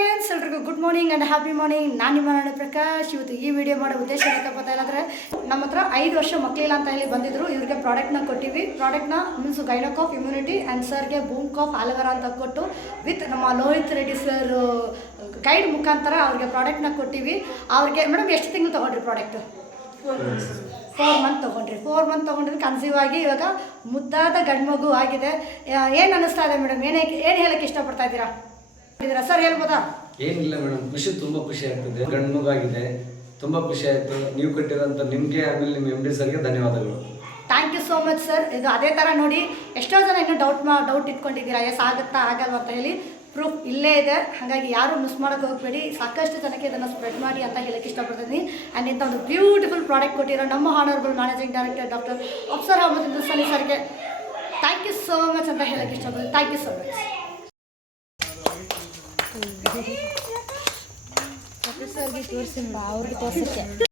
Friends, ಎಲ್ರಿಗೂ good morning and happy morning. ನಾನು ನಿಮ್ಮ ನಾರಾಯಣ ಪ್ರಕಾಶ್. ಇವತ್ತು ಈ ವಿಡಿಯೋ ಮಾಡೋ ಉದ್ದೇಶ ಏನಪ್ಪ ಇಲ್ಲಾಂದರೆ, ನಮ್ಮ ಹತ್ರ 5 ವರ್ಷ ಮಕ್ಕಳಿಲ್ಲ ಅಂತ ಹೇಳಿ ಬಂದಿದ್ರು. ಇವ್ರಿಗೆ ಪ್ರಾಡಕ್ಟ್ನ ಕೊಟ್ಟಿವಿ. ಪ್ರಾಡಕ್ಟ್ನ ಮೀನ್ಸ್ ಗೈನಕ್ ಆಫ್ ಇಮ್ಯುನಿಟಿ ಆ್ಯಂಡ್ ಸರ್ಗೆ ಬೂಮ್ ಕಾಫ್ ಆಲೋವೆರಾ ಅಂತ ಕೊಟ್ಟು ವಿತ್ ನಮ್ಮ ಲೋಹಿತ್ ರೆಡ್ಡಿ ಸರ್ ಗೈಡ್ ಮುಖಾಂತರ ಅವ್ರಿಗೆ ಪ್ರಾಡಕ್ಟ್ನ ಕೊಟ್ಟಿವಿ. ಅವ್ರಿಗೆ ಮೇಡಮ್ ಎಷ್ಟು ತಿಂಗಳು ತೊಗೊಂಡ್ರಿ ಪ್ರಾಡಕ್ಟು? 4 ಮಂತ್ ತೊಗೊಂಡ್ರಿ. 4 ಮಂತ್ ತೊಗೊಂಡ್ರೆ ಕನ್ಸೀವ್ ಆಗಿ ಇವಾಗ ಮುದ್ದಾದ ಗಂಡು ಮಗು ಆಗಿದೆ. ಏನು ಅನ್ನಿಸ್ತಾ ಇದೆ ಮೇಡಮ್? ಏನು ಹೇಳಕ್ಕೆ ಇಷ್ಟಪಡ್ತಾ ಇದ್ದೀರಾ ಸರ್, ಹೇಳ್ಬೋದಾ? ಏನಿಲ್ಲ ಮೇಡಮ್, ತುಂಬ ಖುಷಿ ಆಗ್ತದೆ. ಗಂಡು ಮಗು ಆಗಿದೆ, ತುಂಬ ಖುಷಿ ಆಯಿತು. ನೀವು ಕೊಟ್ಟಿರೋಂಥ ನಿಮಗೆ ಆಮೇಲೆ ನಿಮ್ಮ ಎಮ್ ಡಿ ಸರ್ಗೆ ಧನ್ಯವಾದಗಳು. Thank you so much sir. ಇದು ಅದೇ ಥರ ನೋಡಿ, ಎಷ್ಟೋ ಜನ ಇನ್ನೂ ಡೌಟ್ ಇಟ್ಕೊಂಡಿದ್ದೀರಾ, ಆಗುತ್ತಾ ಆಗಲ್ವ ಅಂತ ಹೇಳಿ. ಪ್ರೂಫ್ ಇಲ್ಲೇ ಇದೆ. ಹಾಗಾಗಿ ಯಾರು ಮಿಸ್ ಮಾಡೋಕ್ಕೆ ಹೋಗಬೇಡಿ. ಸಾಕಷ್ಟು ಜನಕ್ಕೆ ಇದನ್ನು ಸ್ಪ್ರೆಡ್ ಮಾಡಿ ಅಂತ ಹೇಳಕ್ಕೆ ಇಷ್ಟಪಡ್ತೀನಿ. ಆ್ಯಂಡ್ ಇಂಥ ಒಂದು ಬ್ಯೂಟಿಫುಲ್ ಪ್ರಾಡಕ್ಟ್ ಕೊಟ್ಟಿರೋ ನಮ್ಮ honourable managing director doctor Afsar Ahmad Hindustani ಸರ್ಗೆ ಥ್ಯಾಂಕ್ ಯು ಸೋ ಮಚ್ ಅಂತ ಹೇಳಕ್ಕೆ ಇಷ್ಟಪಡ್ತೀನಿ. Thank you so much. ಸರ್ಗೆ ತೋರಿಸಿ ಅವ್ರಿಗೆ ತೋರಿಸಕ್ಕೆ